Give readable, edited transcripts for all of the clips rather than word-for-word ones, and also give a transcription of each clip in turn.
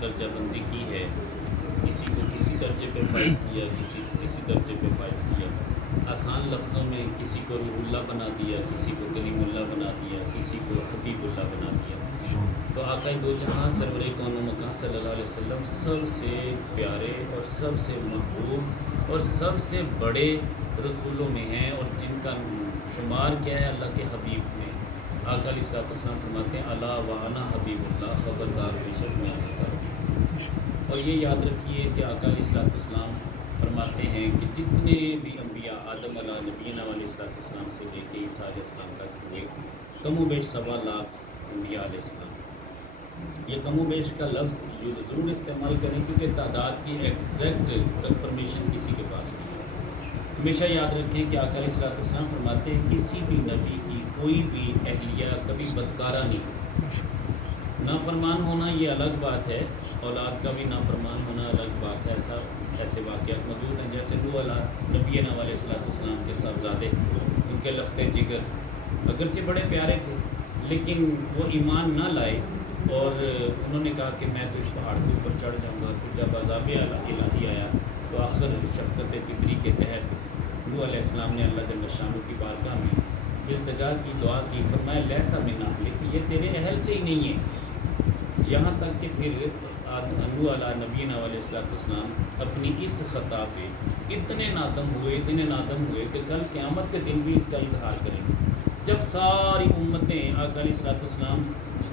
درجہ بندی کی ہے، کسی کو کسی درجے پہ فائز کیا، کسی کو کسی درجے پہ فائز کیا، آسان لفظوں میں کسی کو روح اللہ بنا دیا، کسی کو کلیم اللہ بنا دیا، کسی کو حبیب اللہ بنا دیا۔ تو آقا دو جہاں سرور کون و مکان صلی اللہ علیہ وسلم سب سے پیارے اور سب سے محبوب اور سب سے بڑے رسولوں میں ہیں، اور جن کا شمار کیا ہے اللہ کے حبیب میں۔ آقا علیہ الصلوۃ والسلام فرماتے ہیں الا وانا حبیب اللہ، خبردار بے شک میں آپ کا حبیب۔ اور یہ یاد رکھیے کہ آقا علیہ الصلوۃ والسلام فرماتے ہیں کہ جتنے بھی انبیاء آدم علیہ نبینا علیہ الصلوۃ والسلام سے لے کے عیسیٰ علیہ السلام تک ہوئے، کم و بیش 1.25 لاکھ انبیاء علیہ السلام۔ یہ کم و بیش کا لفظ یہ ضرور استعمال کریں، کیونکہ تعداد کی ایگزیکٹ کنفرمیشن کسی کے پاس نہیں ہے۔ ہمیشہ یاد رکھیں کہ آقا علیہ الصلوۃ والسلام فرماتے ہیں کسی بھی نبی کی کوئی بھی اہلیہ کبھی بدکارہ نہیں۔ نافرمان ہونا یہ الگ بات ہے، اولاد کا بھی نافرمان ہونا الگ بات ہے۔ ایسے واقعات موجود ہیں، جیسے نوح علیہ نبی علیہ الصلوۃ والسلام کے صاحبزادے، ان کے لخت جگر اگرچہ بڑے پیارے تھے، لیکن وہ ایمان نہ لائے، اور انہوں نے کہا کہ میں تو اس پہاڑ کے اوپر چڑھ جاؤں گا۔ پھر جب عذاب الہی آیا تو آخر شفقت فطری کے تحت نوح علیہ السلام نے اللہ جل شانہ کی بارگاہ میں التجا کی، دعا کی، فرمایا لیسا منا، لیکن یہ تیرے اہل سے ہی نہیں ہے۔ یہاں تک کہ پھر نوح علیہ نبینا علیہ الصلوۃ والسلام اپنی اس خطا پہ اتنے نادم ہوئے کہ کل قیامت کے دن بھی اس کا اظہار کریں گے۔ جب ساری امتیں آقا علیہ الصلوۃ والسلام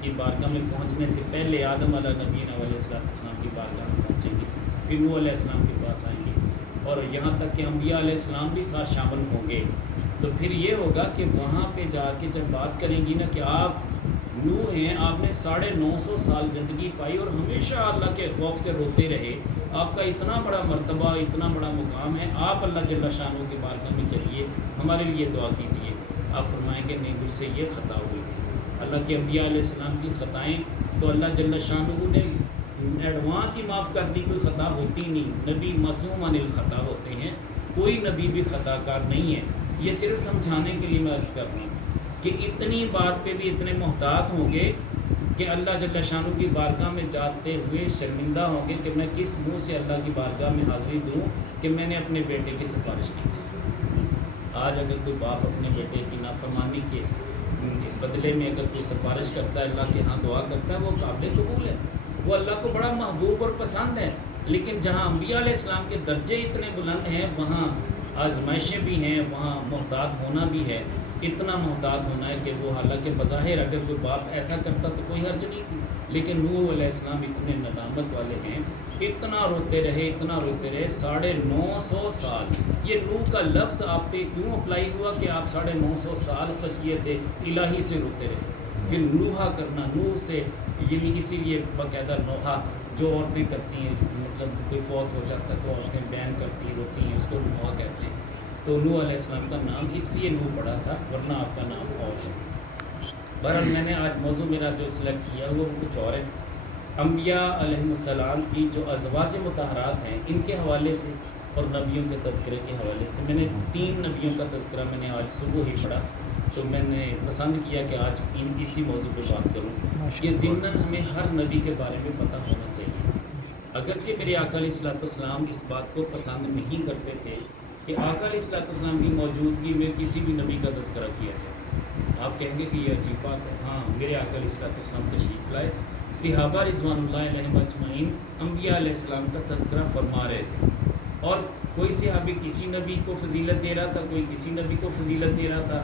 کی بارگاہ میں پہنچنے سے پہلے آدم علیہ نبینا علیہ الصلوۃ والسلام کی بارگاہ میں پہنچیں گی، پھر نوح علیہ السلام کے پاس آئیں گے، اور یہاں تک کہ انبیاء علیہ السلام بھی ساتھ شامل ہوں گے۔ تو پھر یہ ہوگا کہ وہاں پہ جا کے جب بات کریں گی نا کہ آپ نوح ہیں، آپ نے 950 سال زندگی پائی اور ہمیشہ اللہ کے خوف سے روتے رہے، آپ کا اتنا بڑا مرتبہ، اتنا بڑا مقام ہے، آپ اللہ جل شانہ کی بارگاہ میں چلیے، ہمارے لیے دعا کیجیے۔ آپ فرمائیں گے نہیں، مجھ سے یہ خطا ہوئی تھی۔ اللہ کے انبیاء علیہ السلام کی خطائیں تو اللہ جل شانہ نے ایڈوانس ہی معاف کر دی، کوئی خطا ہوتی نہیں۔ نبی معصوم عن الخطا ہوتے ہیں، کوئی نبی بھی خطا کار نہیں ہے۔ یہ صرف سمجھانے کے لیے میں عرض کر رہا ہوں کہ اتنی بات پہ بھی اتنے محتاط ہوں گے کہ اللہ جل شانہ کی بارگاہ میں جاتے ہوئے شرمندہ ہوں گے کہ میں کس منہ سے اللہ کی بارگاہ میں حاضری دوں کہ میں نے اپنے بیٹے کی سفارش کی۔ آج اگر کوئی باپ اپنے بیٹے کی نافرمانی کے بدلے میں اگر کوئی سفارش کرتا ہے، اللہ کے ہاں دعا کرتا ہے، وہ قابل قبول ہے، وہ اللہ کو بڑا محبوب اور پسند ہے۔ لیکن جہاں انبیاء علیہ السلام کے درجے اتنے بلند ہیں، وہاں آزمائشیں بھی ہیں، وہاں محتاط ہونا بھی ہے۔ اتنا محتاط ہونا ہے کہ وہ حالانکہ بظاہر اگر کوئی باپ ایسا کرتا تو کوئی حرج نہیں تھی، لیکن نوح علیہ السلام اتنے ندامت والے ہیں، اتنا روتے رہے 950 سال۔ یہ نوح کا لفظ آپ پہ کیوں اپلائی ہوا کہ آپ 950 سال خشیت الہی سے روتے رہے؟ پھر نوحہ کرنا، نوح سے یعنی اسی لیے باقاعدہ نوحہ جو عورتیں کرتی ہیں، مطلب کوئی فوت ہو جاتا ہے تو عورتیں بیان کرتی روتی ہیں، اس کو نوحہ کہتے ہیں۔ تو نوح علیہ السلام کا نام اس لیے نوح پڑا تھا، ورنہ آپ کا نام اور ہے۔ بہرحال میں نے آج موضوع میرا جو سلیکٹ کیا وہ کچھ اور ہے۔ انبیاء علیہ السلام کی جو ازواج مطہرات ہیں، ان کے حوالے سے اور نبیوں کے تذکرے کے حوالے سے میں نے 3 نبیوں کا تذکرہ میں نے آج صبح ہی پڑھا، تو میں نے پسند کیا کہ آج اسی موضوع پہ بات کروں۔ یہ ضمناً ہمیں ہر نبی کے بارے میں پتہ ہونا چاہیے۔ اگرچہ میرے آقا علیہ الصلوۃ والسلام اس بات کو پسند نہیں کرتے تھے کہ آقا علیہ الصلوۃ والسلام کی موجودگی میں کسی بھی نبی کا تذکرہ کیا جائے۔ آپ کہیں گے کہ یہ عجیب بات ہے۔ ہاں، میرے آقا علیہ الصلوۃ والسلام تشریف لائے، صحابہ رضوان اللہ علیہم اجمعین انبیاء علیہ السلام کا تذکرہ فرما رہے تھے، اور کوئی صحابی کسی نبی کو فضیلت دے رہا تھا، کوئی کسی نبی کو فضیلت دے رہا تھا۔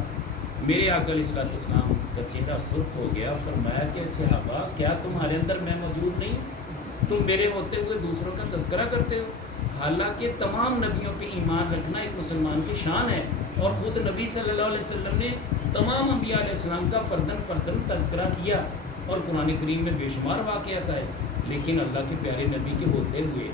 میرے آقا علیہ الصلوۃ والسلام کا چہرہ سرخ ہو گیا، فرمایا کہ صحابہ کیا تمہارے اندر میں موجود نہیں؟ تم میرے ہوتے ہوئے دوسروں کا تذکرہ کرتے ہو؟ حالانکہ تمام نبیوں پہ ایمان رکھنا ایک مسلمان کی شان ہے، اور خود نبی صلی اللہ علیہ وسلم نے تمام انبیاء علیہ السلام کا فرداً تذکرہ کیا، اور قرآن کریم میں بے شمار واقعات ہے، لیکن اللہ کے پیارے نبی کے ہوتے ہوئے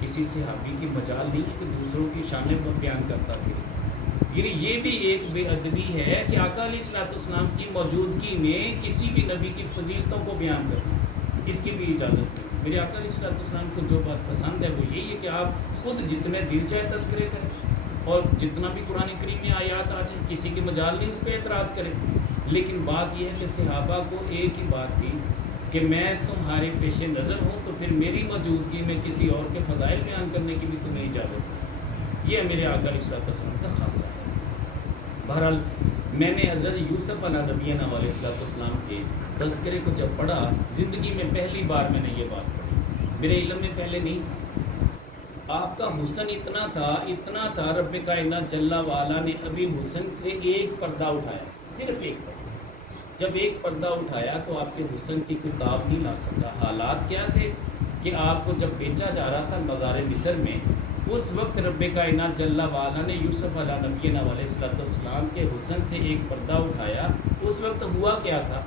کسی صحابی کی مجال نہیں ہے کہ دوسروں کی شانیں بیان کرتا پھر۔ یعنی یہ بھی ایک بے ادبی ہے کہ آقا علیہ الصلوۃ والسلام کی موجودگی میں کسی بھی نبی کی فضیلتوں کو بیان کرنا، اس کی بھی اجازت ہے۔ میرے آقا علیہ الصلوۃ والسلام کو جو بات پسند ہے وہ یہی ہے کہ آپ خود جتنے دل چاہے تذکرے کریں، اور جتنا بھی قرآن کریم میں آیات آ جائیں، کسی کی مجال نہیں اس پہ اعتراض کریں۔ لیکن بات یہ ہے کہ صحابہ کو ایک ہی بات تھی کہ میں تمہارے پیش نظر ہوں تو پھر میری موجودگی میں کسی اور کے فضائل بیان کرنے کی بھی تمہیں اجازت ہے. یہ میرے آقا علیہ السلام کا خاصہ ہے. بہرحال میں نے حضرت یوسف علیہ نبینا علیہ السلام کے تذکرے کو جب پڑھا، زندگی میں پہلی بار میں نے یہ بات پڑھی، میرے علم میں پہلے نہیں تھا. آپ کا حسن اتنا تھا رب کائنات جل وعلا نے ابھی حسن سے ایک پردہ اٹھایا، صرف ایک پردہ. جب ایک پردہ اٹھایا تو آپ کے حسن کی کوئی تاب نہیں لا سکا. حالات کیا تھے کہ آپ کو جب بیچا جا رہا تھا مزار مصر میں، اس وقت رب کائنات جل وعلا نے یوسف علیہ نبینا علیہ السلام کے حسن سے ایک پردہ اٹھایا. اس وقت ہوا کیا تھا،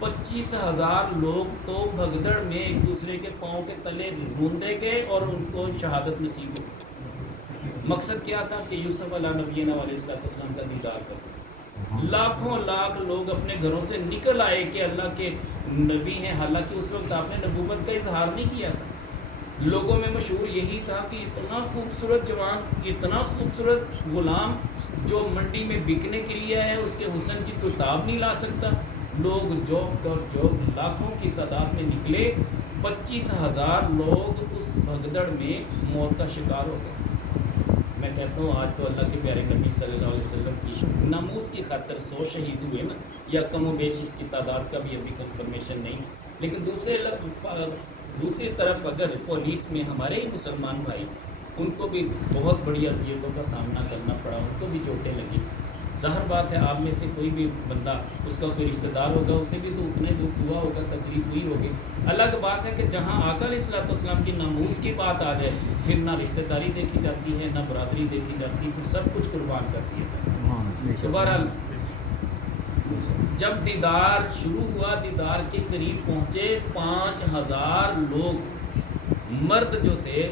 25,000 لوگ تو بھگدڑ میں ایک دوسرے کے پاؤں کے تلے ڈھونڈے گئے اور ان کو شہادت نصیب ہوئی. مقصد کیا تھا کہ یوسف علیہ نبینا علیہ السلام کا دیدار کرو. لاکھوں لاکھ لوگ اپنے گھروں سے نکل آئے کہ اللہ کے نبی ہیں، حالانکہ اس وقت آپ نے نبوت کا اظہار نہیں کیا تھا. لوگوں میں مشہور یہی تھا کہ اتنا خوبصورت جوان، اتنا خوبصورت غلام جو منڈی میں بکنے کے لیے ہے، اس کے حسن کی کوئی تاب نہیں لا سکتا. لوگ جوک اور جوک لاکھوں کی تعداد میں نکلے، 25,000 لوگ اس بھگدڑ میں موت کا شکار ہو گئے. میں کہتا ہوں آج تو اللہ کے پیارے نبی صلی اللہ علیہ وسلم کی ناموس کی خاطر 100 شہید ہوئے نا، یا کم و بیش اس کی تعداد کا بھی ابھی کنفرمیشن نہیں. لیکن دوسری طرف اگر پولیس میں ہمارے ہی مسلمان بھائی، ان کو بھی بہت بڑی اذیتوں کا سامنا کرنا پڑا، ان کو بھی چوٹیں لگی. ظاہر بات ہے آپ میں سے کوئی بھی بندہ، اس کا کوئی رشتہ دار ہوگا، اسے بھی تو اتنا دکھ ہوا ہوگا، تکلیف ہوئی ہوگی. الگ بات ہے کہ جہاں آقا علیہ السلام کی ناموس کی بات آ جائے، پھر نہ رشتہ داری دیکھی جاتی ہے، نہ برادری دیکھی جاتی ہے، پھر سب کچھ قربان کر دیا جاتا ہے. تو بہرحال جب دیدار شروع ہوا، دیدار کے قریب پہنچے، 5,000 لوگ مرد جو تھے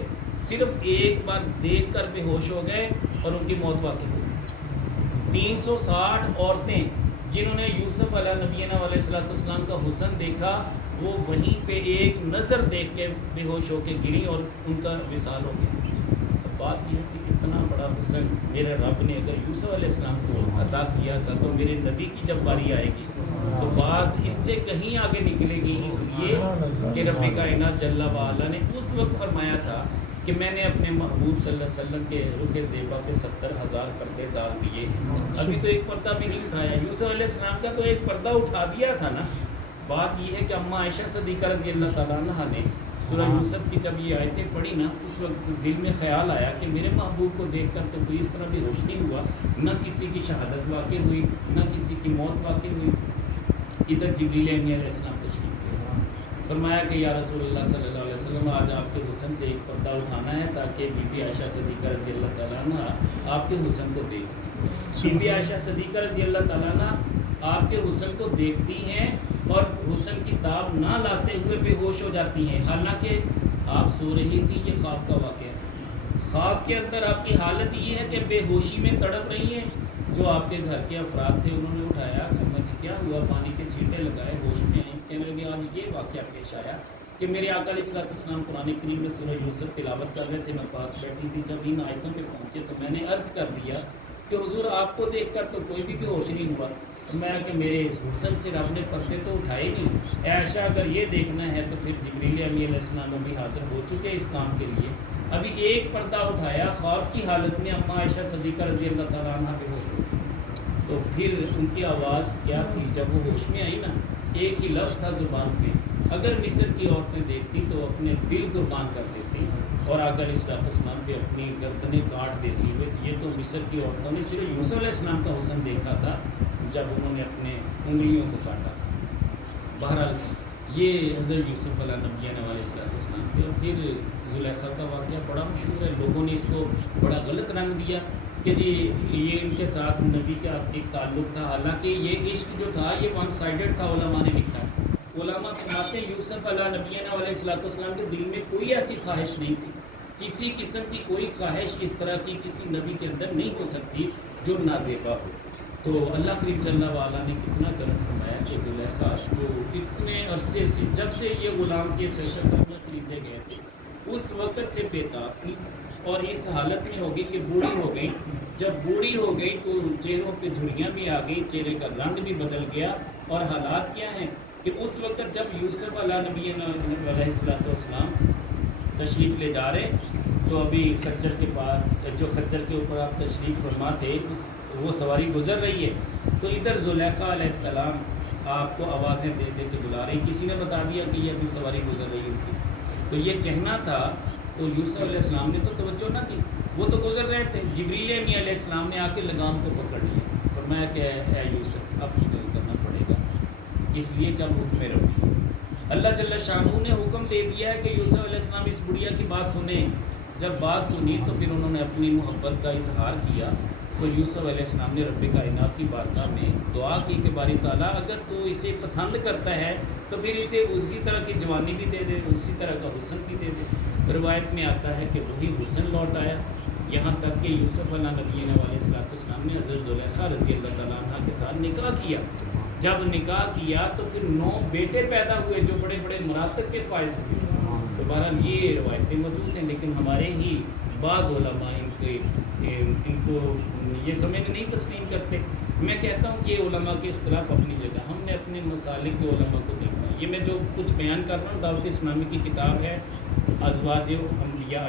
صرف ایک بار دیکھ کر بے ہوش ہو گئے اور ان کی موت واقع ہو گئی. 360 عورتیں جنہوں نے یوسف علیہ نبینا علیہ السلام کا حسن دیکھا، وہ وہیں پہ ایک نظر دیکھ کے بے ہوش ہو کے گری اور ان کا وصال ہو گیا. بات یہ ہے کہ اتنا بڑا حسن میرے رب نے اگر یوسف علیہ السلام کو عطا کیا تھا، تو میرے نبی کی جب باری آئے گی تو بات اس سے کہیں آگے نکلے گی. اس لیے کہ رب کائنات جل وعلا نے اس وقت فرمایا تھا کہ میں نے اپنے محبوب صلی اللہ علیہ وسلم کے رخ زیبا پہ 70,000 پردے ڈال دیے. ابھی تو ایک پردہ بھی نہیں اٹھایا. یوسف علیہ السلام کا تو ایک پردہ اٹھا دیا تھا نا. بات یہ ہے کہ اماں عائشہ صدیقہ رضی اللہ تعالیٰ عنہ نے سورہ یوسف کی جب یہ آیتیں پڑھی نا، اس وقت دل میں خیال آیا کہ میرے محبوب کو دیکھ کر تو کوئی اس طرح بھی ہوش نہیں ہوا، نہ کسی کی شہادت واقع ہوئی، نہ کسی کی موت واقع ہوئی. ادھر جبریل علیہ السلام تشریف لے فرمایا کہ یا رسول اللہ صلی اللہ علیہ وسلم، آج آپ کے حسن سے ایک پردہ اٹھانا ہے تاکہ بی بی عائشہ صدیقہ رضی اللہ تعالیٰ عنہ آپ کے حسن کو دیکھیں. بی بی عائشہ صدیقہ رضی اللہ تعالیٰ عنہ آپ کے حسن کو دیکھتی ہیں اور حسن کی تاب نہ لاتے ہوئے بے ہوش ہو جاتی ہیں. حالانکہ آپ سو رہی تھی، یہ خواب کا واقعہ ہے. خواب کے اندر آپ کی حالت یہ ہے کہ بے ہوشی میں تڑپ رہی ہیں. جو آپ کے گھر کے افراد تھے انہوں نے اٹھایا، کیا ہوا، پانی کے چھینٹے لگائے، ہوش میں آئیں. کہنے لگے آج یہ واقعہ پیش آیا کہ میرے آقا علیہ السلام قرآن کریم میں سورہ یوسف تلاوت کر رہے تھے، میں پاس بیٹھی تھی. جب ان آیتوں پہ پہنچے تو میں نے عرض کر دیا کہ حضور آپ کو دیکھ کر تو کوئی بھی ہوش نہیں ہوا. میں کہ میرے حسن سے رب نے پردے تو اٹھائے نہیں. اے عائشہ اگر یہ دیکھنا ہے تو پھر جبریل علیہ السلام بھی حاضر ہو چکے اس کام کے لیے. ابھی ایک پردہ اٹھایا، خواب کی حالت میں اماں عائشہ صدیقہ رضی اللہ تعالیٰ عنہ بے ہوش ہو گئی. تو پھر ان کی آواز کیا تھی جب وہ ہوش میں آئی نا، ایک ہی لفظ تھا زبان پہ. اگر مصر کی عورتیں دیکھتی تو اپنے دل قربان کر دیتی اور آقا علیہ السلام پہ اپنی گردنیں کاٹ دیتی. یہ تو مصر کی عورتوں نے صرف یوسف علیہ السلام کا حسن دیکھا تھا جب انہوں نے اپنے انگلیوں کو کاٹا. بہرحال یہ حضرت یوسف علیہ نبینا علیہ السلام تھے. اور پھر زلیخا کا واقعہ بڑا مشہور ہے. لوگوں نے اس کو بڑا غلط رنگ دیا کہ جی یہ ان کے ساتھ نبی کا ایک تعلق تھا. حالانکہ یہ عشق جو تھا یہ ون سائیڈڈ تھا. علماء نے لکھا ہے، علماء فرماتے ہیں یوسف علیہ نبینا علیہ السلام کے دل میں کوئی ایسی خواہش نہیں تھی. کسی قسم کی کوئی خواہش اس طرح کی کسی نبی کے اندر نہیں ہو سکتی جو نازیبا ہو. تو اللہ کریم جل وعلا نے کتنا کرم فرمایا کہ زلیخا جو اتنے عرصے سے، جب سے یہ غلام کے سیشن میں خریدے گئے تھے، اس وقت سے بےتاب تھی اور اس حالت میں ہوگی کہ بوڑھی ہو گئی. جب بوڑھی ہو گئی تو چہروں پہ جھڑیاں بھی آ گئی، چہرے کا رنگ بھی بدل گیا. اور حالات کیا ہیں کہ اس وقت جب یوسف علیہ نبینا علیہ السلام تشریف لے جا رہے تو ابھی خچر کے پاس جو خچر کے اوپر آپ تشریف فرما تھے وہ سواری گزر رہی ہے تو ادھر زلیخا علیہ السلام آپ کو آوازیں دے دے کے بلا رہی. کسی نے بتا دیا کہ یہ ابھی سواری گزر رہی ان کی, تو یہ کہنا تھا. تو یوسف علیہ السلام نے تو توجہ نہ کی, وہ تو گزر رہے تھے. جبریل امین علیہ السلام نے آ کے لگام کو پکڑ لیا, فرمایا کہ اے یوسف اب تمہیں اترنا پڑے گا, اس لیے کہ اب حکم ربی. اللہ جل شانہ نے حکم دے دیا ہے کہ یوسف علیہ السلام اس بڑھیا کی بات سنیں. جب بات سنی تو پھر انہوں نے اپنی محبت کا اظہار کیا. تو یوسف علیہ السلام نے رب کائنات کی بارگاہ میں دعا کی کہ باری تعالیٰ اگر تو اسے پسند کرتا ہے تو پھر اسے اسی طرح کی جوانی بھی دے دے, اسی طرح کا حسن بھی دے دے. روایت میں آتا ہے کہ وہی حسن لوٹ آیا, یہاں تک کہ یوسف علیہ نبی علیہ السلام نے حضرت زلیخا رضی اللہ تعالیٰ عنہ کے ساتھ نکاح کیا. جب نکاح کیا تو پھر 9 بیٹے پیدا ہوئے جو بڑے بڑے مراتب کے فائز ہوئے. تو بہرحال یہ روایتیں موجود ہیں, لیکن ہمارے ہی بعض علماء ان کو یہ سمجھ نہیں تسلیم کرتے. میں کہتا ہوں کہ یہ علماء کے اختلاف اپنی جگہ, ہم نے اپنے مسالک کے علماء کو دیکھنا ہے. یہ میں جو کچھ بیان کر رہا ہوں دعوت اسلامی کی کتاب ہے ازواج انبیاء